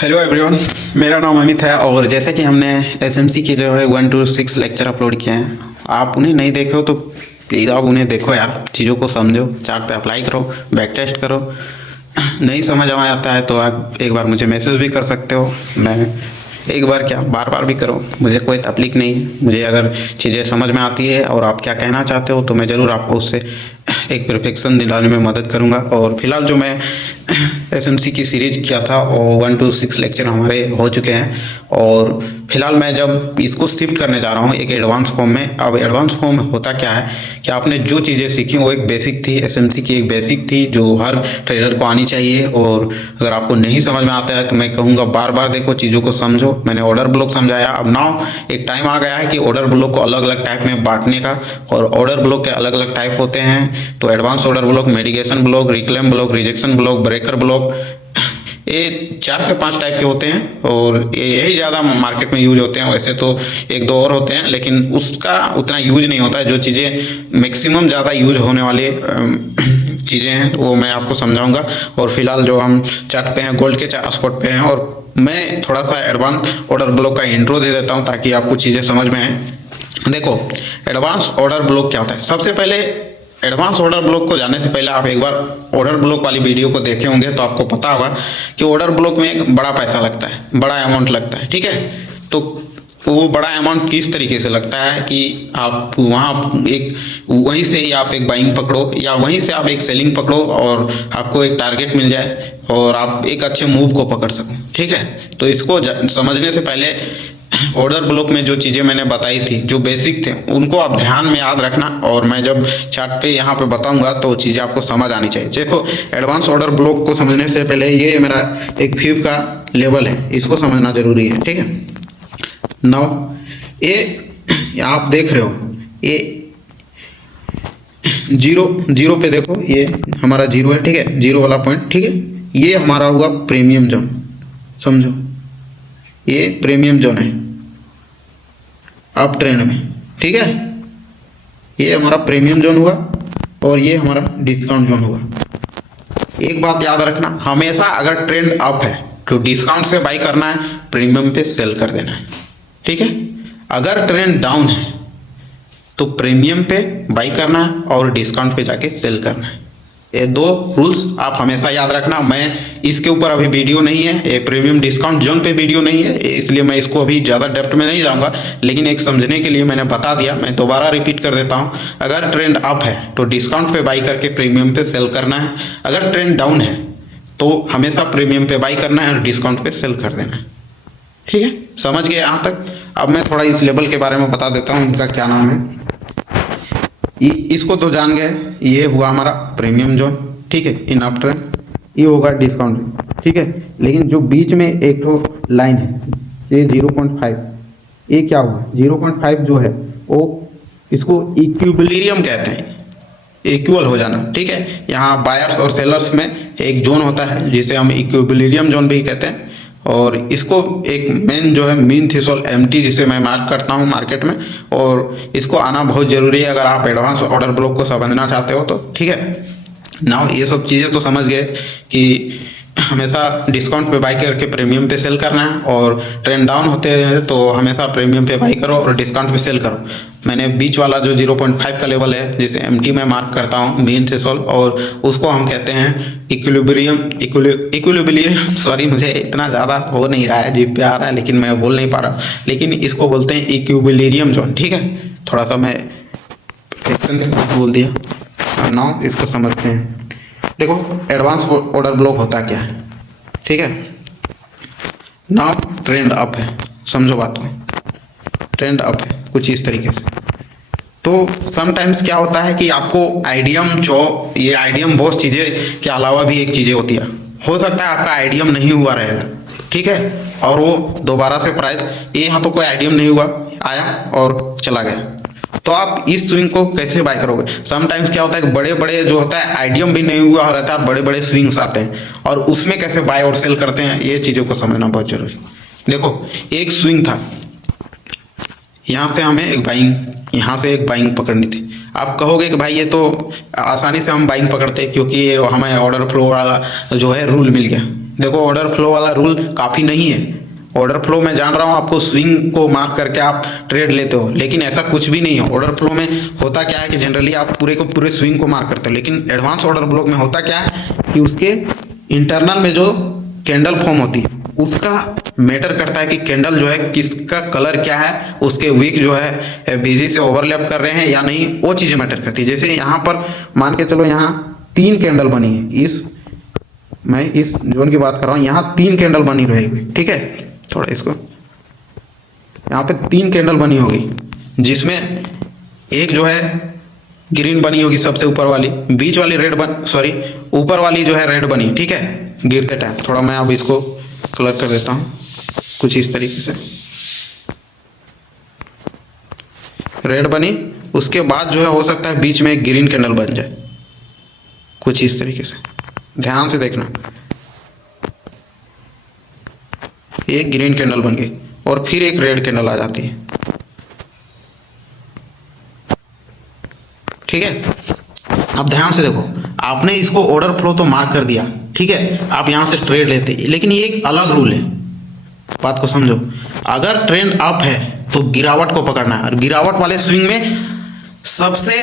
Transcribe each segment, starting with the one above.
Hello everyone, मेरा नाम अमित है। और जैसे कि हमने एसएमसी के जो है 1 to 6 लेक्चर अपलोड किए हैं, आप उन्हें नहीं देखे हो तो प्लीज़ आप उन्हें देखो यार, चीज़ों को समझो, चार्ट पे अप्लाई करो, बैक टेस्ट करो। नहीं समझ में आता है तो आप एक बार मुझे मैसेज भी कर सकते हो। मैं एक बार क्या बार बार भी करो, मुझे कोई तकलीफ नहीं है। मुझे अगर चीज़ें समझ में आती है और आप क्या कहना चाहते हो तो मैं ज़रूर आपको उससे एक परफेक्शन दिलाने में मदद करूंगा। और फिलहाल जो मैं एसएमसी की सीरीज किया था वो 1 to 6 लेक्चर हमारे हो चुके हैं। और फिलहाल मैं जब इसको शिफ्ट करने जा रहा हूँ एक एडवांस फॉर्म में। अब एडवांस फॉर्म में होता क्या है कि आपने जो चीज़ें सीखी वो एक बेसिक थी, एसएमसी की एक बेसिक थी जो हर ट्रेडर को आनी चाहिए। और अगर आपको नहीं समझ में आता है तो मैं कहूँगा बार बार देखो, चीज़ों को समझो। मैंने ऑर्डर ब्लॉक समझाया। अब नाउ एक टाइम आ गया है कि ऑर्डर ब्लॉक को अलग अलग टाइप में बांटने का। और ऑर्डर ब्लॉक के अलग अलग टाइप होते हैं। तो advance order block, medication block, reclaim block, rejection block, breaker block, ये 4 से 5 टाइप के होते हैं। और यही ज़्यादा मार्केट में यूज होते हैं। वैसे तो एक दो और होते हैं लेकिन उसका उतना यूज नहीं होता है। जो चीज़ें मैक्सिमम ज़्यादा यूज होने वाली चीज़ें हैं वो मैं आपको समझाऊंगा। और फिलहाल जो हम चार्ट पे हैं, गोल्ड के स्पॉट पे हैं, और मैं थोड़ा सा एडवांस ऑर्डर ब्लॉक का इंट्रो दे देता हूँ ताकि आपको चीज़ें समझ में आए। देखो, एडवांस ऑर्डर ब्लॉक क्या होता है। सबसे पहले एडवांस ऑर्डर ब्लॉक को जानने से पहले आप एक बार ऑर्डर ब्लॉक वाली वीडियो को देखे होंगे तो आपको पता होगा कि ऑर्डर ब्लॉक में एक बड़ा पैसा लगता है, बड़ा अमाउंट लगता है। ठीक है, तो वो बड़ा अमाउंट किस तरीके से लगता है कि आप वहाँ एक वहीं से ही आप एक बाइंग पकड़ो या वहीं से आप एक सेलिंग पकड़ो और आपको एक टारगेट मिल जाए और आप एक अच्छे मूव को पकड़ सको। ठीक है, तो इसको समझने से पहले ऑर्डर ब्लॉक में जो चीज़ें मैंने बताई थी, जो बेसिक थे, उनको आप ध्यान में याद रखना। और मैं जब चार्ट पे यहाँ पे बताऊंगा तो चीज़ें आपको समझ आनी चाहिए। देखो, एडवांस ऑर्डर ब्लॉक को समझने से पहले ये मेरा एक फ्यूब का लेवल है, इसको समझना जरूरी है। ठीक है, नाउ ये आप देख रहे हो, ये जीरो पे देखो, ये हमारा जीरो है। ठीक है, जीरो वाला पॉइंट। ठीक है, ये हमारा हुआ प्रीमियम जोन, समझो, ये प्रीमियम जोन है अप ट्रेंड में। ठीक है, ये हमारा प्रीमियम जोन हुआ और ये हमारा डिस्काउंट जोन हुआ। एक बात याद रखना, हमेशा अगर ट्रेंड अप है तो डिस्काउंट से बाई करना है, प्रीमियम पे सेल कर देना है। ठीक है, अगर ट्रेंड डाउन है तो प्रीमियम पे बाई करना है और डिस्काउंट पे जाके सेल करना है। ये दो रूल्स आप हमेशा याद रखना। मैं इसके ऊपर अभी वीडियो नहीं है, ये प्रीमियम डिस्काउंट जोन पे वीडियो नहीं है, इसलिए मैं इसको अभी ज़्यादा डेप्थ में नहीं जाऊंगा। लेकिन एक समझने के लिए मैंने बता दिया, मैं दोबारा रिपीट कर देता हूँ। अगर ट्रेंड अप है तो डिस्काउंट पे बाई करके प्रीमियम पे सेल करना है। अगर ट्रेंड डाउन है तो हमेशा प्रीमियम पे बाई करना है और डिस्काउंट पे सेल कर देना है। ठीक है, समझ गए यहाँ तक। अब मैं थोड़ा इस लेवल के बारे में बता देता हूँ, इनका क्या नाम है। इसको तो जान गए, ये हुआ हमारा प्रीमियम जोन। ठीक है, इन अप ट्रेंड, ये होगा डिस्काउंट। ठीक है, लेकिन जो बीच में एक तो लाइन है, ये 0.5, ये क्या हुआ 0.5 जो है वो, इसको इक्विलिब्रियम कहते हैं, इक्वल हो जाना। ठीक है, यहाँ बायर्स और सेलर्स में एक जोन होता है जिसे हम इक्विलिब्रियम जोन भी कहते हैं। और इसको एक मेन जो है मीन थ्रेशोल्ड एमटी जिसे मैं मार्क करता हूँ मार्केट में, और इसको आना बहुत ज़रूरी है अगर आप एडवांस ऑर्डर ब्लॉक को समझना चाहते हो तो। ठीक है, नाउ ये सब चीज़ें तो समझ गए कि हमेशा डिस्काउंट पे बाई करके प्रीमियम पे सेल करना है, और ट्रेंड डाउन होते हैं तो हमेशा प्रीमियम पे बाई करो और डिस्काउंट पे सेल करो। मैंने बीच वाला जो 0.5 का लेवल है जिसे एमटी में मार्क करता हूँ, मीन थ्रेशोल्ड, और उसको हम कहते हैं इक्विलिब्रियम। सॉरी, मुझे इतना ज़्यादा हो नहीं रहा है, जीभ पे आ रहा है लेकिन मैं बोल नहीं पा रहा, लेकिन इसको बोलते हैं इक्विलिब्रियम जोन। ठीक है, थोड़ा सा मैं सेक्शन के साथ बोल दिया। नाउ इसको समझते हैं। देखो, एडवांस ऑर्डर ब्लॉक होता क्या है। ठीक है, नाउ ट्रेंड अप है, समझो बात को, ट्रेंड अप है कुछ इस तरीके से। तो समटाइम्स क्या होता है कि आपको आइडियम ये आइडियम बहुत चीज़ें के अलावा भी एक चीज़ें होती है। हो सकता है आपका आइडियम नहीं हुआ रहेगा, ठीक है, और वो दोबारा से प्राइस, ये यहाँ तो कोई आइडियम नहीं हुआ, आया और चला गया, तो आप इस स्विंग को कैसे बाय करोगे। समटाइम्स क्या होता है कि बड़े बड़े जो होता है आइडियम भी नहीं हुआ रहता है, बड़े बड़े स्विंग्स आते हैं, और उसमें कैसे बाय और सेल करते हैं, ये चीज़ों को समझना बहुत जरूरी। देखो, एक स्विंग था, यहाँ से हमें एक बाइंग, यहाँ से एक बाइंग पकड़नी थी। आप कहोगे कि भाई ये तो आसानी से हम बाइंग पकड़ते क्योंकि ये हमें ऑर्डर फ्लो वाला जो है रूल मिल गया। देखो ऑर्डर फ्लो वाला रूल काफ़ी नहीं है। ऑर्डर फ्लो मैं जान रहा हूँ आपको स्विंग को मार्क करके आप ट्रेड लेते हो, लेकिन ऐसा कुछ भी नहीं है। ऑर्डर फ्लो में होता क्या है कि जनरली आप पूरे को पूरे स्विंग को मार्क करते हो, लेकिन एडवांस ऑर्डर ब्लॉक में होता क्या है कि उसके इंटरनल में जो कैंडल फॉर्म होती है उसका मैटर करता है कि कैंडल जो है किसका कलर क्या है, उसके विक जो है बीजी से ओवरलैप कर रहे हैं या नहीं, वो चीज़ें मैटर करती है। जैसे यहाँ पर मान के चलो यहाँ 3 कैंडल बनी है, मैं इस जोन की बात कर रहा हूँ, यहाँ 3 कैंडल बनी रहेगी, ठीक है। थोड़ा इसको यहाँ पे 3 कैंडल बनी होगी, जिसमें एक जो है ग्रीन बनी होगी सबसे ऊपर वाली, बीच वाली रेड ऊपर वाली जो है रेड बनी, ठीक है। गिरते टाइम थोड़ा मैं अब इसको कलर कर देता हूँ कुछ इस तरीके से, रेड बनी। उसके बाद जो है हो सकता है बीच में एक ग्रीन कैंडल बन जाए कुछ इस तरीके से, ध्यान से देखना। एक ग्रीन कैंडल बन गई और फिर एक रेड कैंडल आ जाती है, ठीक है। अब ध्यान से देखो, आपने इसको ऑर्डर फ्लो तो मार्क कर दिया, ठीक है, आप यहां से ट्रेड लेते, लेकिन ये एक अलग रूल है, बात को समझो। अगर ट्रेंड अप है तो गिरावट को पकड़ना है, और गिरावट वाले स्विंग में सबसे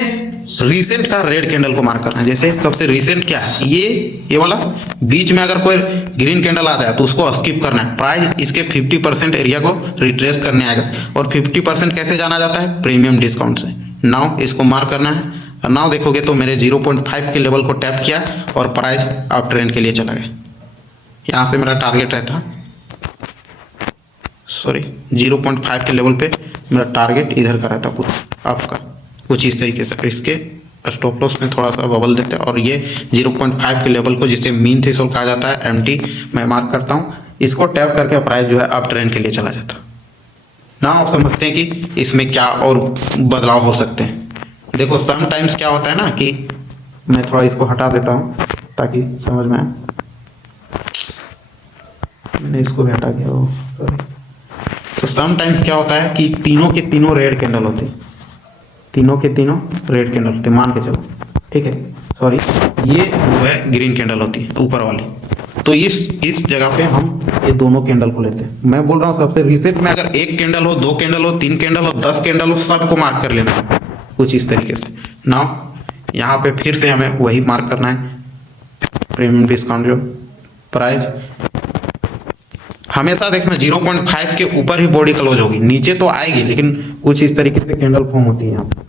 रिसेंट का रेड कैंडल को मार्क करना है। जैसे सबसे रिसेंट क्या है, ये वाला, बीच में अगर कोई ग्रीन कैंडल आ जाए तो उसको स्किप करना है। प्राइस इसके 50% एरिया को रिट्रेस करने आएगा, और 50% कैसे जाना जाता है, प्रीमियम डिस्काउंट से। नाउ इसको मार्क करना है, और नाउ देखोगे तो मेरे 0.5 के लेवल को टैप किया और प्राइस अप ट्रेंड के लिए चला गया। यहाँ से मेरा टारगेट रहता, 0.5 के लेवल पे मेरा टारगेट इधर का रहता पूरा आपका, कुछ इस तरीके से। इसके स्टॉप लॉस में थोड़ा सा बबल देते हैं, और ये 0.5 के लेवल को, जिसे मीन थ्रेशोल्ड कहा जाता है, एमटी, मैं मार्क करता हूँ। इसको टैप करके प्राइस जो है अप ट्रेंड के लिए चला जाता। ना आप समझते हैं कि इसमें क्या और बदलाव हो सकते हैं। देखो सम टाइम्स क्या होता है ना कि मैं थोड़ा इसको हटा देता हूँ ताकि समझ में आए। मैंने इसको भी हटा दिया, सॉरी। तो सम टाइम्स क्या होता है कि तीनों के तीनों रेड कैंडल होते हैं, तीनों के तीनों रेड कैंडल होते हैं, मान के चलो, ठीक है। सॉरी, ये जो है ग्रीन कैंडल होती है ऊपर वाली। तो इस जगह पे हम ये दोनों कैंडल को लेते हैं। मैं बोल रहा हूँ सबसे रिसेंट में अगर 1 कैंडल हो, 2 कैंडल हो, 3 कैंडल हो, 10 कैंडल हो, सबको मार्क कर लेना है कुछ इस तरीके से। नाउ यहाँ पे फिर से हमें वही मार्क करना है, प्रीमियम डिस्काउंट जो प्राइस। हमेशा देखना 0.5 के ऊपर ही बॉडी क्लोज होगी, नीचे तो आएगी, लेकिन कुछ इस तरीके से कैंडल फॉर्म होती है यहाँ पे,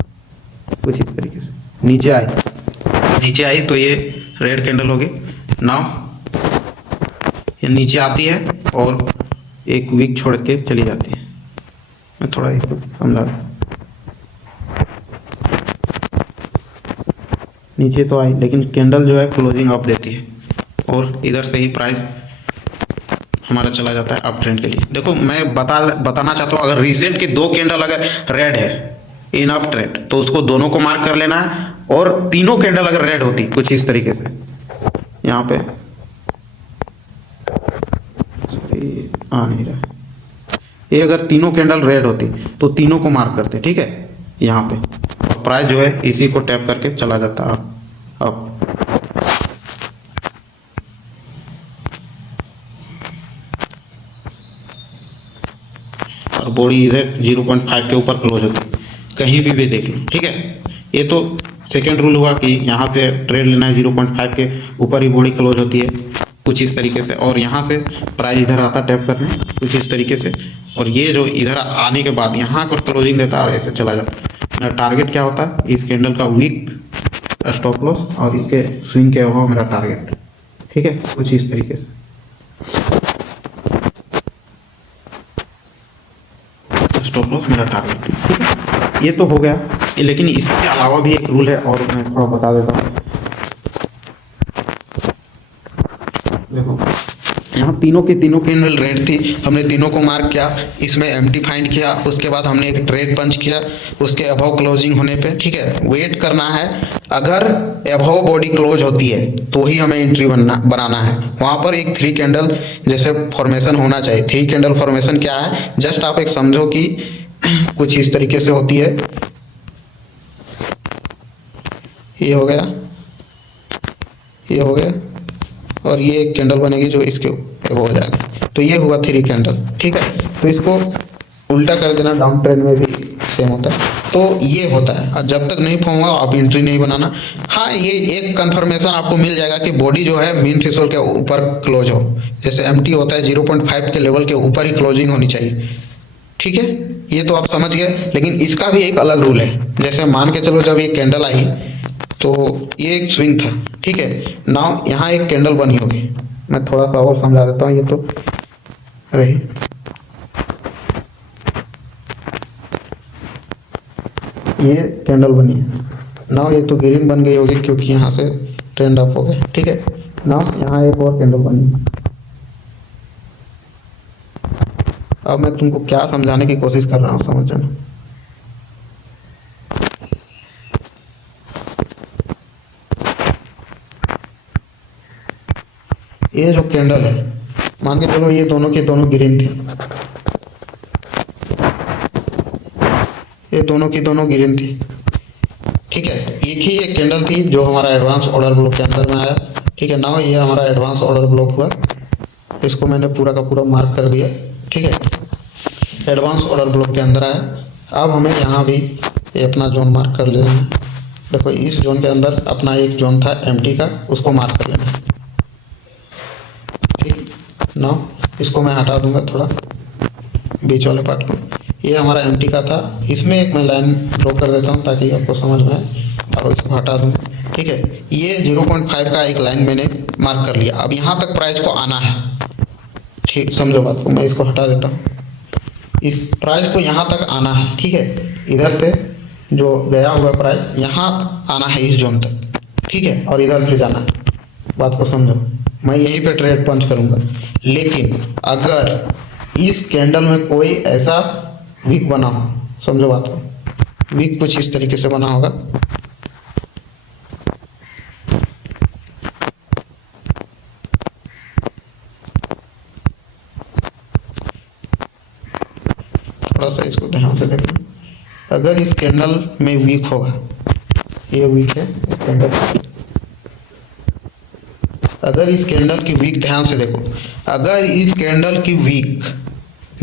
कुछ इस तरीके से नीचे आई तो ये रेड कैंडल होगी। नाउ ये नीचे आती है और एक वीक छोड़ के चली जाती है। मैं थोड़ा इसको समझा, नीचे तो आई लेकिन कैंडल जो है क्लोजिंग अप देती है, और इधर से ही प्राइस हमारा चला जाता है अप ट्रेंड के लिए। देखो मैं बताना चाहता हूँ, अगर रिसेंट के 2 कैंडल अगर रेड है इन अप ट्रेंड तो उसको दोनों को मार्क कर लेना है, और तीनों कैंडल अगर रेड होती कुछ इस तरीके से, यहाँ पे आ नहीं रहा, ये अगर तीनों कैंडल रेड होती तो तीनों को मार्क करते, ठीक है। यहाँ पे प्राइस जो है इसी को टैप करके चला जाता अब और बॉडी इधर 0.5 के ऊपर क्लोज होती, कहीं भी देख लो, ठीक है। ये तो सेकेंड रूल हुआ कि यहाँ से ट्रेड लेना है, 0.5 के ऊपर ही बॉडी क्लोज होती है कुछ इस तरीके से, और यहाँ से प्राइस इधर आता टैप करने कुछ इस तरीके से, और ये जो इधर आने के बाद यहाँ पर क्लोजिंग देता है और ऐसे चला जाता है। मेरा टारगेट क्या होता है, इस कैंडल का वीक स्टॉप लॉस और इसके स्विंग के अभाव मेरा टारगेट, ठीक है, कुछ इस तरीके से। स्टॉप लॉस मेरा टारगेट, ये तो हो गया, लेकिन इसके अलावा भी एक रूल है और मैं थोड़ा बता देता हूँ। देखो यहाँ तीनों के तीनों कैंडल रेड थी, हमने तीनों को मार्क किया, इसमें एम्प्टी फाइंड किया, उसके बाद हमने एक ट्रेड पंच किया उसके अभाव क्लोजिंग होने पे, ठीक है। वेट करना है, अगर अभाव बॉडी क्लोज होती है तो ही हमें एंट्री बनाना है। वहाँ पर एक 3 कैंडल जैसे फॉर्मेशन होना चाहिए। 3 कैंडल फॉर्मेशन क्या है, जस्ट आप एक समझो कि कुछ इस तरीके से होती है, ये हो गया, ये हो गया, और ये एक कैंडल बनेगी जो इसके ऊपर हो जाएगा। तो ये हुआ 3 कैंडल, ठीक है। तो इसको उल्टा कर देना, डाउन ट्रेंड में भी सेम होता है। तो ये होता है, और जब तक नहीं फॉर्म हुआ आप एंट्री नहीं बनाना। हाँ, ये एक कंफर्मेशन आपको मिल जाएगा कि बॉडी जो है मीन थ्रेशोल्ड के ऊपर क्लोज हो। जैसे एमटी होता है 0.5 के लेवल के ऊपर ही क्लोजिंग होनी चाहिए, ठीक है। ये तो आप समझ गए, लेकिन इसका भी एक अलग रूल है। जैसे मान के चलो जब ये कैंडल आई तो ये एक स्विंग था, ठीक है। नाउ यहाँ एक कैंडल बनी होगी, मैं थोड़ा सा और समझा देता हूँ। ये तो रही, ये कैंडल बनी है। नाउ ये तो ग्रीन बन गई होगी क्योंकि यहाँ से ट्रेंड अप हो गया, ठीक है। नाउ यहाँ एक और कैंडल बनी है। अब मैं तुमको क्या समझाने की कोशिश कर रहा हूँ, समझ जाना। ये जो कैंडल है, मान के चलो ये दोनों के दोनों ग्रीन थे, ये दोनों की दोनों ग्रीन थी, ठीक है। एक ही एक कैंडल थी जो हमारा एडवांस ऑर्डर ब्लॉक के अंदर में आया, ठीक है। नाउ ये हमारा एडवांस ऑर्डर ब्लॉक हुआ, इसको मैंने पूरा का पूरा मार्क कर दिया, ठीक है। एडवांस ऑर्डर ब्लॉक के अंदर आया। अब हमें यहाँ भी ये अपना जोन मार्क कर लेना है। देखो इस जोन के अंदर अपना एक जोन था एमटी का, उसको मार्क कर लेना है, ठीक। नाउ इसको मैं हटा दूंगा थोड़ा बीच वाले पार्ट को। ये हमारा एमटी का था, इसमें एक मैं लाइन ड्रॉ कर देता हूँ ताकि आपको समझ में आए, और इसको हटा दूँ, ठीक है। ये 0.5 का एक लाइन मैंने मार्क कर लिया। अब यहाँ तक प्राइस को आना है, ठीक, समझो बात को। मैं इसको हटा देता हूँ। इस प्राइस को यहाँ तक आना है, ठीक है। इधर से जो गया हुआ प्राइस यहाँ आना है इस जोन तक, ठीक है, और इधर फिर जाना है। बात को समझो, मैं यहीं पे ट्रेड पंच करूँगा। लेकिन अगर इस कैंडल में कोई ऐसा वीक बना हो, समझो बात को, वीक कुछ इस तरीके से बना होगा, थोड़ा सा इसको ध्यान से देखना। अगर इस कैंडल में वीक होगा, ये वीक है इस कैंडल, अगर इस कैंडल की वीक, ध्यान से देखो, अगर इस कैंडल की वीक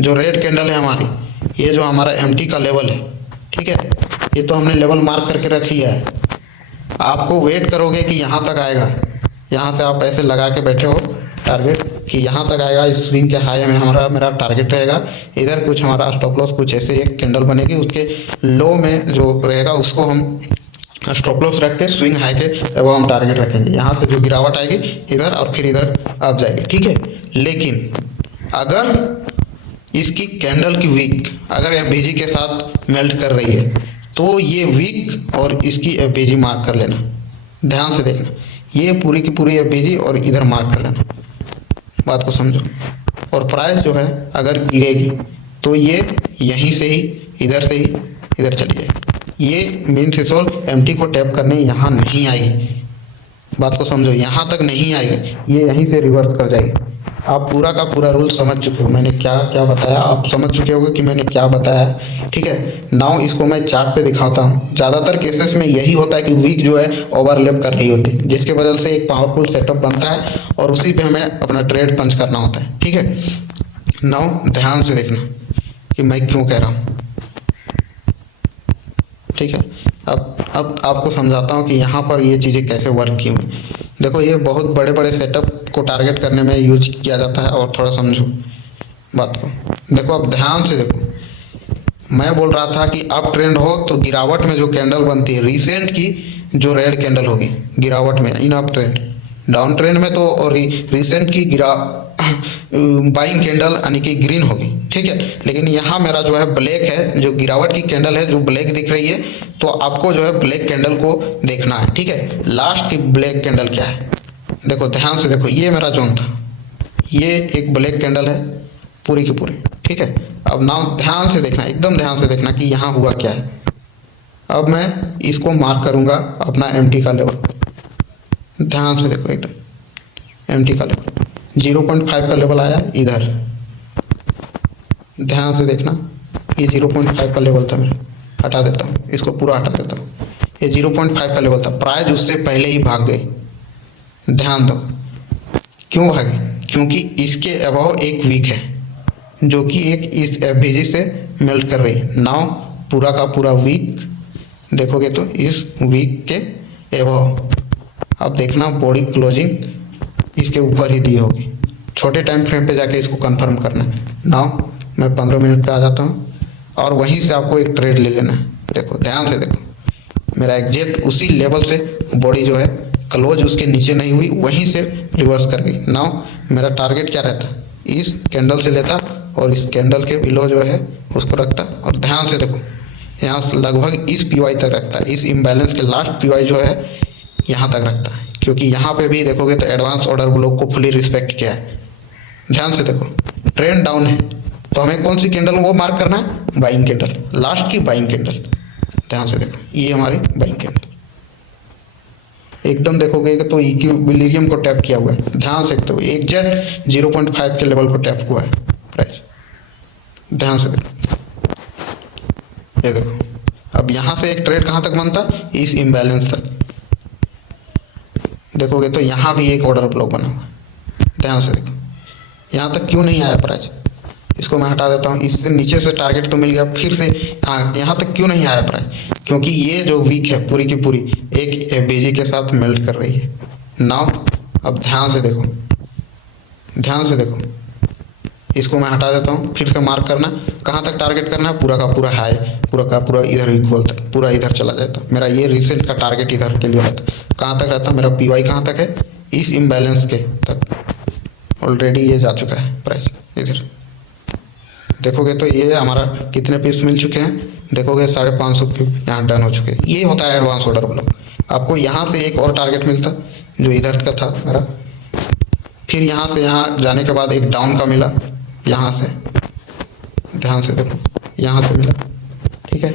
जो रेड कैंडल है हमारी, ये जो हमारा एमटी का लेवल है, ठीक है, ये तो हमने लेवल मार्क करके रख लिया है। आपको वेट करोगे कि यहाँ तक आएगा, यहाँ से आप ऐसे लगा के बैठे हो टारगेट कि यहाँ तक आएगा, इस स्विंग के हाई में हमारा मेरा टारगेट रहेगा। इधर कुछ हमारा स्टॉप लॉस कुछ ऐसे एक कैंडल बनेगी, उसके लो में जो रहेगा उसको हम स्टॉप लॉस रख के स्विंग हाई के वो हम टारगेट रखेंगे। यहाँ से जो गिरावट आएगी इधर और फिर इधर आप जाएगी, ठीक है। लेकिन अगर इसकी कैंडल की वीक अगर एफबीजी के साथ मेल्ट कर रही है तो ये वीक और इसकी एफबीजी मार्क कर लेना, ध्यान से देखना। ये पूरी की पूरी एफबीजी और इधर मार्क कर लेना, बात को समझो। और प्राइस जो है अगर गिरेगी तो ये यहीं से ही इधर से ही इधर चली जाएगी। ये मीन थ्रेशोल्ड एमटी को टैप करने यहाँ नहीं आएगी, बात को समझो, यहाँ तक नहीं आएगी, ये यहीं से रिवर्स कर जाएगी। आप पूरा का पूरा रूल समझ चुके हो, मैंने क्या क्या बताया, आप समझ चुके होगे कि मैंने क्या बताया, ठीक है। नाउ इसको मैं चार्ट पे दिखाता हूँ। ज़्यादातर केसेस में यही होता है कि वीक जो है ओवरलैप कर रही होती है, जिसके वजह से एक पावरफुल सेटअप बनता है और उसी पे हमें अपना ट्रेड पंच करना होता है, ठीक है। नाउ ध्यान से देखना कि मैं क्यों कह रहा हूँ, ठीक है। अब आपको समझाता हूँ कि यहाँ पर ये चीज़ें कैसे वर्क की हुई। देखो ये बहुत बड़े बड़े सेटअप को टारगेट करने में यूज किया जाता है, और थोड़ा समझो बात को। देखो अब ध्यान से देखो, मैं बोल रहा था कि अप ट्रेंड हो तो गिरावट में जो कैंडल बनती है रिसेंट की जो रेड कैंडल होगी गिरावट में in up trend, down trend में तो रिसेंट की बाइंग कैंडल यानी कि ग्रीन होगी, ठीक है। लेकिन यहाँ मेरा जो है ब्लैक है, जो गिरावट की कैंडल है जो ब्लैक दिख रही है, तो आपको जो है ब्लैक कैंडल को देखना है, ठीक है। लास्ट की ब्लैक कैंडल क्या है, देखो ध्यान से देखो, ये मेरा जोन था, ये एक ब्लैक कैंडल है पूरी की पूरी, ठीक है। अब नाउ ध्यान से देखना, एकदम ध्यान से देखना कि यहाँ हुआ क्या है। अब मैं इसको मार्क करूँगा अपना एमटी का लेवल, ध्यान से देखो एकदम एमटी का लेवल 0.5 का लेवल आया इधर, ध्यान से देखना, ये 0.5 का लेवल था, मेरा हटा देता हूँ, इसको पूरा हटा देता हूँ। ये 0.5 का लेवल था, प्राइस उससे पहले ही भाग गई, ध्यान दो। क्यों भागे? क्योंकि इसके अभाव एक वीक है जो कि एक इस एफबीजी से मेल्ट कर रही है। नाउ पूरा का पूरा वीक देखोगे तो इस वीक के अभाव अब देखना बॉडी क्लोजिंग इसके ऊपर ही दी होगी। छोटे टाइम फ्रेम पे जाके इसको कंफर्म करना है। नाउ मैं 15 मिनट पे आ जाता हूँ और वहीं से आपको एक ट्रेड ले लेना है। देखो ध्यान से देखो, मेरा एग्जैक्ट उसी लेवल से बॉडी जो है क्लोज उसके नीचे नहीं हुई, वहीं से रिवर्स कर गई। नाउ मेरा टारगेट क्या रहता, इस कैंडल से लेता और इस कैंडल के बिलो जो है उसको रखता और ध्यान से देखो यहाँ से लगभग इस पीवाई तक रखता है। इस इम्बैलेंस के लास्ट पीवाई जो है यहाँ तक रखता है, क्योंकि यहाँ पे भी देखोगे तो एडवांस ऑर्डर ब्लॉक को फुली रिस्पेक्ट किया है। ध्यान से देखो ट्रेंड डाउन है तो हमें कौन सी कैंडल वो मार्क करना है, बाइंग कैंडल, लास्ट की बाइंग कैंडल। ध्यान से देखो ये हमारी बाइंग कैंडल एकदम देखोगे तो इक्विलिब्रियम को टैप किया हुआ है। ध्यान से देखो एग्जैक्ट 0.5 के लेवल को टैप हुआ है प्राइस। ध्यान से देखो ये देखो अब यहाँ से एक ट्रेड कहाँ तक बनता, इस इम्बैलेंस तक। देखोगे तो यहाँ भी एक ऑर्डर ब्लॉक बना हुआ है। ध्यान से देखो यहाँ तक क्यों नहीं आया प्राइस, इसको मैं हटा देता हूँ। इससे नीचे से टारगेट तो मिल गया, फिर से यहाँ तक क्यों नहीं आया प्राइस, क्योंकि ये जो वीक है पूरी की पूरी एक एफबीजी के साथ मेल्ट कर रही है। नाउ अब ध्यान से देखो, ध्यान से देखो, इसको मैं हटा देता हूँ। फिर से मार्क करना, कहाँ तक टारगेट करना है, पूरा का पूरा हाई, पूरा का पूरा इधर इक्वल तक, पूरा इधर चला जाता। मेरा ये रिसेंट का टारगेट इधर के लिए रहता, कहाँ तक रहता, मेरा पीवाई कहाँ तक है, इस इम्बैलेंस के तक। ऑलरेडी ये जा चुका है प्राइस इधर। देखोगे तो ये हमारा कितने पिप्स मिल चुके हैं, देखोगे 550 पिप यहाँ डन हो चुके हैं। ये होता है एडवांस ऑर्डर ब्लॉक। आपको यहाँ से एक और टारगेट मिलता जो इधर का था मेरा, फिर यहाँ से यहाँ जाने के बाद एक डाउन का मिला यहाँ से। ध्यान से देखो यहाँ से मिला, ठीक है,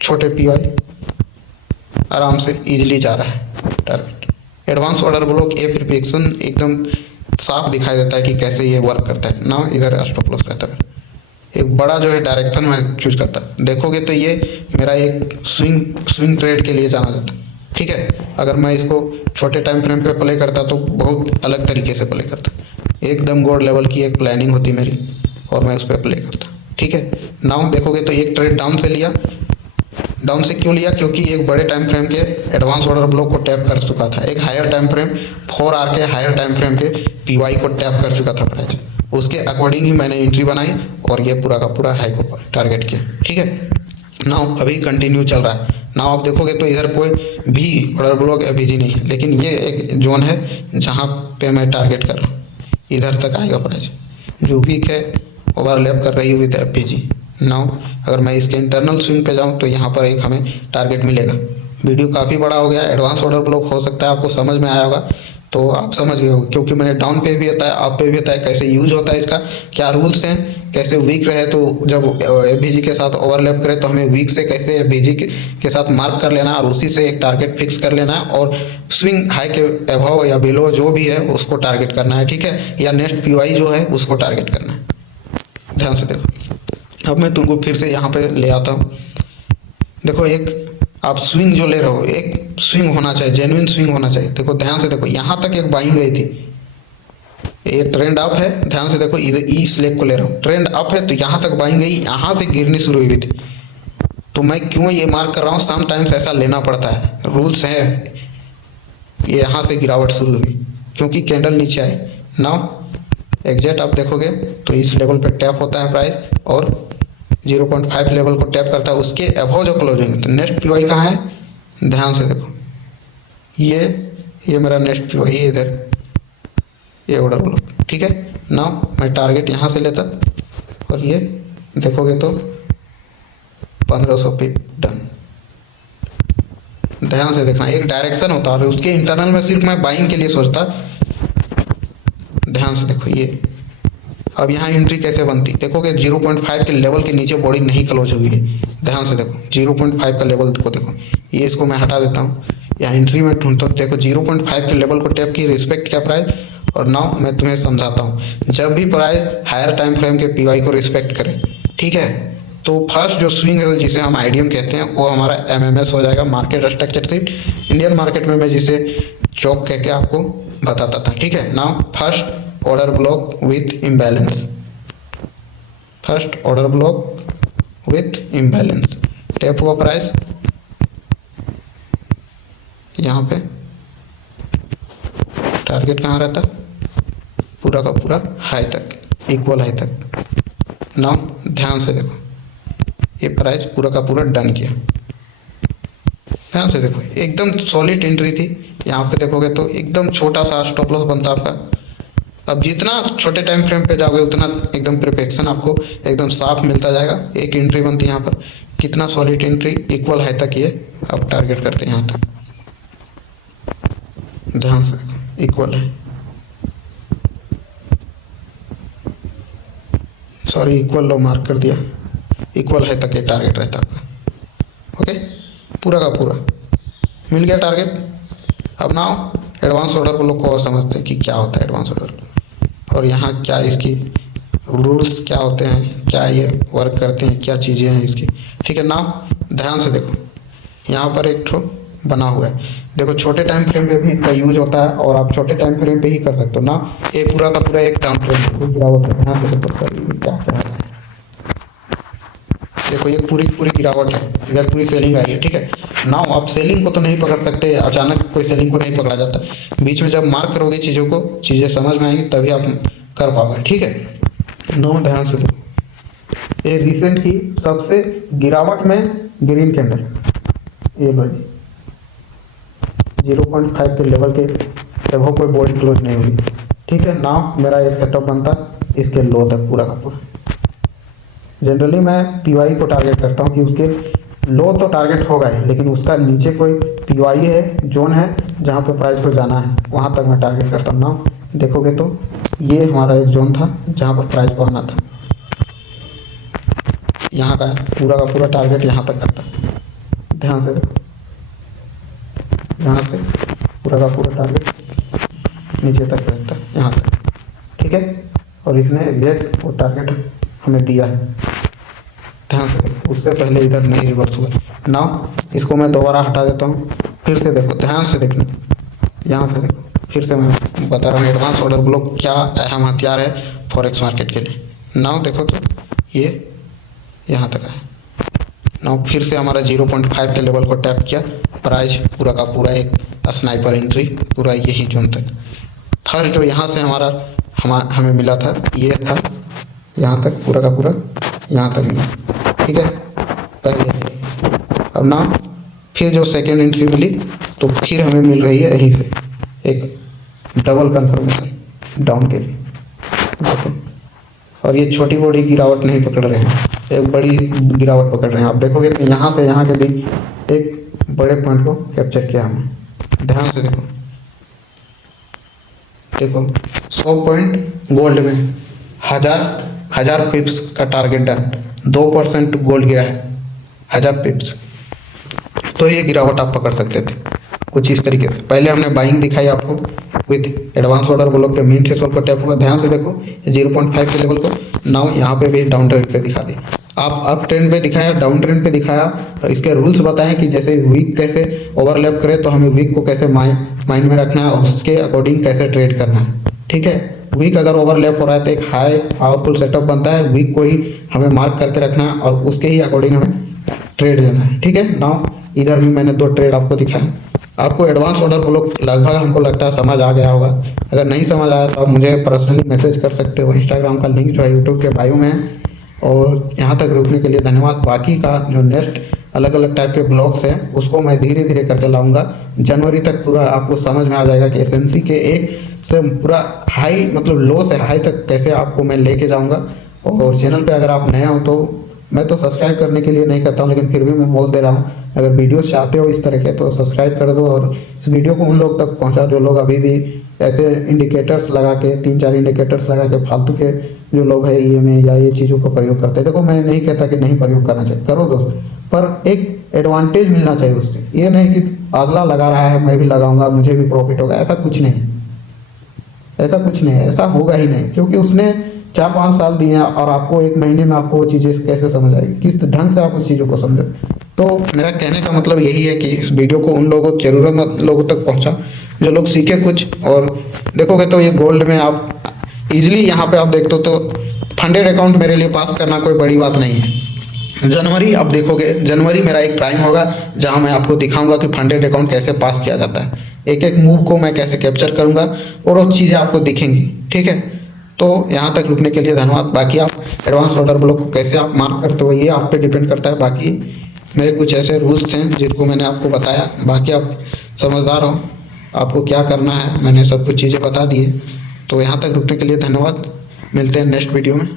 छोटे पीवाई आराम से इजीली जा रहा है target. Advance order block a preparation एकदम साफ दिखाई देता है कि कैसे ये वर्क करता है ना। इधर स्टॉप लॉस रहता है, एक बड़ा जो है डायरेक्शन में चूज करता है। देखोगे तो ये मेरा एक स्विंग ट्रेड के लिए जाना जाता है, ठीक है। अगर मैं इसको छोटे टाइम फ्रेम पे प्ले करता तो बहुत अलग तरीके से प्ले करता, एकदम गोल्ड लेवल की एक प्लानिंग होती मेरी और मैं उस पर प्ले करता, ठीक है। नाउ देखोगे तो एक ट्रेड डाउन से लिया। डाउन से क्यों लिया, क्योंकि एक बड़े टाइम फ्रेम के एडवांस ऑर्डर ब्लॉक को टैप कर चुका था। एक हायर टाइम फ्रेम 4 आवर के हायर टाइम फ्रेम के पीवाई को टैप कर चुका था प्राइस, उसके अकॉर्डिंग ही मैंने एंट्री बनाई और ये पूरा का पूरा हाई को टारगेट किया, ठीक है। नाउ अभी कंटिन्यू चल रहा है। नाउ आप देखोगे तो इधर कोई भी ऑर्डर ब्लॉक अभी जी नहीं, लेकिन ये एक जोन है जहाँ पे मैं टारगेट कर रहा हूँ, इधर तक आएगा प्राइस जो वीक है ओवरलैप कर रही हुई एफबीजी। नाउ अगर मैं इसके इंटरनल स्विंग पे जाऊँ तो यहाँ पर एक हमें टारगेट मिलेगा। वीडियो काफ़ी बड़ा हो गया, एडवांस ऑर्डर ब्लॉक हो सकता है आपको समझ में आया होगा, तो आप समझ गए होंगे, क्योंकि मैंने डाउन पे भी बताया, अप पे भी बताया कैसे यूज होता है इसका, क्या रूल्स हैं, कैसे वीक रहे तो जब एफबीजी के साथ ओवरलैप करे तो हमें वीक से कैसे एफबीजी के साथ मार्क कर लेना और उसी से एक टारगेट फिक्स कर लेना है और स्विंग हाई के अभाव या बिलो जो भी है उसको टारगेट करना है, ठीक है, या नेक्स्ट पीवाई जो है उसको टारगेट करना है। ध्यान से देखो, अब मैं तुमको फिर से यहाँ पे ले आता हूँ। देखो एक आप स्विंग जो ले रहे हो, एक स्विंग होना चाहिए, जेन्युइन स्विंग होना चाहिए। देखो ध्यान से देखो, यहाँ तक एक बाइंग गई थी, ये ट्रेंड अप है। ध्यान से देखो इधर इस लेग को ले रहा हूँ, ट्रेंड अप है तो यहाँ तक बाइंग गई, यहाँ से गिरनी शुरू हुई थी। तो मैं क्यों ये मार्क कर रहा हूँ, सम टाइम्स ऐसा लेना पड़ता है, रूल्स है। ये यहाँ से गिरावट शुरू हुई क्योंकि कैंडल नीचे आई। नाउ एग्जैक्ट आप देखोगे तो इस लेवल पे टैप होता है प्राइस और 0.5 लेवल को टैप करता है, उसके अबव जो क्लोजिंग। तो नेक्स्ट पीवाई कहाँ है, ध्यान से देखो, ये मेरा नेक्स्ट पीवाई है इधर, ये ऑर्डर ब्लॉक, ठीक है। नाउ मैं टारगेट यहाँ से लेता और ये देखोगे तो 1500 पिप डन। ध्यान से देखना, एक डायरेक्शन होता है, उसके इंटरनल में सिर्फ मैं बाइंग के लिए सोचता। ध्यान से देखो ये अब यहाँ एंट्री कैसे बनती, देखोगे 0.5 के लेवल के नीचे बॉडी नहीं क्लोज हुई है। ध्यान से देखो 0.5 का लेवल को देखो, ये इसको मैं हटा देता हूँ, यहाँ एंट्री में ढूंढता हूँ। देखो 0.5 के लेवल को टैप की रिस्पेक्ट क्या प्राइस, और नाउ मैं तुम्हें समझाता हूँ। जब भी प्राइस हायर टाइम फ्रेम के पीवाई को रिस्पेक्ट करे, ठीक है, तो फर्स्ट जो स्विंग है जिसे हम आईडीएम कहते हैं वो हमारा एमएमएस हो जाएगा, मार्केट स्ट्रक्चर से। इंडियन मार्केट में मैं जिसे चौक कह के आपको बताता था। ठीक है, now first order block with imbalance, first order block with imbalance, tap हुआ प्राइस यहाँ पे, टारगेट कहाँ रहता, पूरा का पूरा हाई तक, इक्वल हाई तक। नाउ ध्यान से देखो, ये प्राइस पूरा का पूरा डन किया, ध्यान से देखो, एकदम सॉलिड एंट्री थी। यहाँ पे देखोगे तो एकदम छोटा सा स्टॉप लॉस बनता आपका। अब जितना छोटे टाइम फ्रेम पे जाओगे उतना एकदम परफेक्शन आपको एकदम साफ मिलता जाएगा। एक एंट्री बनती है यहाँ पर, कितना सॉलिड एंट्री, इक्वल हाई तक ये अब टारगेट करते हैं यहाँ तक, ध्यान से देखो, इक्वल है, सॉरी इक्वल लो मार्क कर दिया, इक्वल हाई तक ये टारगेट रहता है आपका। ओके, पूरा का पूरा मिल गया टारगेट। अब नाउ एडवांस ऑर्डर को लोग को और समझते हैं कि क्या होता है एडवांस ऑर्डर और यहाँ क्या इसकी रूल्स क्या होते हैं, क्या ये वर्क करते हैं, क्या चीज़ें हैं इसकी। ठीक है, नाउ ध्यान से देखो, यहाँ पर एक ठो बना हुआ है, देखो छोटे टाइम फ्रेम पे भी इसका यूज होता है और आप छोटे टाइम फ्रेम पे ही कर सकते हो ना। ये पूरा का पूरा एक डाउन ट्रेंड गिरावट है, यहाँ से देखो क्या क्या है, देखो ये पूरी पूरी गिरावट है, इधर पूरी सेलिंग आई है। ठीक है, नाउ आप सेलिंग को तो नहीं पकड़ सकते, अचानक कोई सेलिंग को नहीं पकड़ा जाता, बीच में जब मार्क करोगे चीज़ों को, चीज़ें समझ में आएंगी तभी आप कर पाओगे। ठीक है, नो ध्यान से देखो, ये रिसेंट की सबसे गिरावट में ग्रीन कैंडल, ये लो जी 0.5 के लेवल के एबव कोई बॉडी क्लोज नहीं हुई। ठीक है, नाउ मेरा एक सेटअप बनता इसके लो तक पूरा का पूरा। जनरली मैं पीवाई को टारगेट करता हूँ कि उसके लो तो टारगेट होगा ही, लेकिन उसका नीचे कोई पीवाई है, जोन है जहाँ पे प्राइस को जाना है, वहाँ तक मैं टारगेट करता हूँ। नाउ देखोगे तो ये हमारा एक जोन था जहाँ पर प्राइस को आना था, यहाँ का पूरा का पूरा टारगेट यहाँ तक करता है, ध्यान से देखो, यहाँ से पूरा का पूरा टारगेट नीचे तक रहता है, यहाँ तक। ठीक है, और इसने एग्जैक्ट वो टारगेट हमें दिया है, ध्यान से देखो, उससे पहले इधर नहीं रिवर्स हुआ। नाउ इसको मैं दोबारा हटा देता हूँ, फिर से देखो, ध्यान से देखना, यहाँ से देखो, फिर से मैं बता रहा हूँ एडवांस ऑर्डर ब्लॉक क्या अहम हथियार है फॉरेक्स मार्केट के लिए। नाउ देखो तो ये यहाँ तक है, नाउ फिर से हमारा 0.5 के लेवल को टैप किया, प्राइस पूरा का पूरा एक स्नाइपर एंट्री पूरा यही जोन तक। फर्स्ट जो यहाँ से हमें मिला था ये था यहाँ तक, पूरा का पूरा यहाँ तक मिला। ठीक है, पहले। अब ना फिर जो सेकेंड एंट्री मिली तो फिर हमें मिल रही है यहीं से एक डबल कंफर्मेशन डाउन के लिए, देखो, और ये छोटी बड़ी गिरावट नहीं पकड़ रहे हैं, एक बड़ी गिरावट पकड़ रहे हैं। आप देखोगे तो यहाँ से यहाँ के बीच एक बड़े पॉइंट को कैप्चर किया हमने, ध्यान से देखो, देखो 100 पॉइंट गोल्ड में हजार पिप्स का टारगेट डन, 2% गोल्ड गिरा है, 1000 पिप्स, तो ये गिरावट आप पकड़ सकते थे कुछ इस तरीके से। पहले हमने बाइंग दिखाई आपको विथ एडवांस ऑर्डर ब्लॉक के मीन थ्रेशोल्ड को टैप होगा, ध्यान से देखो 0.5 के लेवल को। नाउ यहाँ पे भी डाउन ट्रेंड पे दिखा दी, आप अप ट्रेंड पे दिखाया, डाउन ट्रेंड पे दिखाया, और इसके रूल्स बताएं कि जैसे वीक कैसे ओवरलैप करे तो हमें वीक को कैसे माइंड में रखना है और उसके अकॉर्डिंग कैसे ट्रेड करना है। ठीक है, वीक अगर ओवरलैप हो रहा है तो एक हाई पावरफुल सेटअप बनता है, वीक को ही हमें मार्क करके रखना है और उसके ही अकॉर्डिंग हमें ट्रेड लेना है। ठीक है, नाउ इधर भी मैंने 2 ट्रेड आपको दिखाया। आपको एडवांस ऑर्डर ब्लॉक लगभग हमको लगता है समझ आ गया होगा। अगर नहीं समझ आया तो आप मुझे पर्सनली मैसेज कर सकते हो, इंस्टाग्राम का लिंक जो है यूट्यूब के बायो में है। और यहाँ तक रुकने के लिए धन्यवाद। बाकी का जो नेक्स्ट अलग अलग टाइप के ब्लॉग्स हैं उसको मैं धीरे धीरे करके लाऊंगा, जनवरी तक पूरा आपको समझ में आ जाएगा कि एसएमसी के एक से पूरा हाई मतलब लो से हाई तक कैसे आपको मैं लेके जाऊंगा। और चैनल पे अगर आप नए हो तो मैं तो सब्सक्राइब करने के लिए नहीं करता हूँ, लेकिन फिर भी मैं बोल दे रहा हूँ, अगर वीडियोस चाहते हो इस तरह के तो सब्सक्राइब कर दो और इस वीडियो को उन लोग तक पहुँचा जो लोग अभी भी ऐसे इंडिकेटर्स लगा के 3-4 इंडिकेटर्स लगा के फालतू के जो लोग हैं ईएमए या ये चीज़ों का प्रयोग करते हैं। देखो मैं नहीं कहता कि नहीं प्रयोग करना चाहिए, करो दोस्त, पर एक एडवांटेज मिलना चाहिए उससे। ये नहीं कि अगला लगा रहा है मैं भी लगाऊंगा मुझे भी प्रॉफिट होगा, ऐसा कुछ नहीं है, ऐसा कुछ नहीं है, ऐसा होगा ही नहीं, क्योंकि उसने 4-5 साल दिए हैं और आपको 1 महीने में आपको वो चीज़ें कैसे समझ आएगी, किस ढंग से आप उस चीज़ों को समझो। तो मेरा कहने का मतलब यही है कि इस वीडियो को उन लोगों ज़रूरतमंद लोगों तक पहुंचा जो लोग सीखे कुछ और देखोगे तो ये गोल्ड में आप इजीली यहाँ पे आप देखते हो तो फंडेड अकाउंट मेरे लिए पास करना कोई बड़ी बात नहीं है। जनवरी आप देखोगे, जनवरी मेरा एक प्राइम होगा जहाँ मैं आपको दिखाऊंगा कि फंडेड अकाउंट कैसे पास किया जाता है, एक एक मूव को मैं कैसे कैप्चर करूंगा और वो चीज़ें आपको दिखेंगी। ठीक है, तो यहाँ तक रुकने के लिए धन्यवाद। बाकी आप एडवांस ऑर्डर ब्लॉक को कैसे आप मार्क करते हो ये आप पे डिपेंड करता है। बाकी मेरे कुछ ऐसे रूल्स हैं जिनको मैंने आपको बताया, बाकी आप समझदार हो, आपको क्या करना है मैंने सब कुछ चीज़ें बता दी है। तो यहाँ तक रुकने के लिए धन्यवाद, मिलते हैं नेक्स्ट वीडियो में।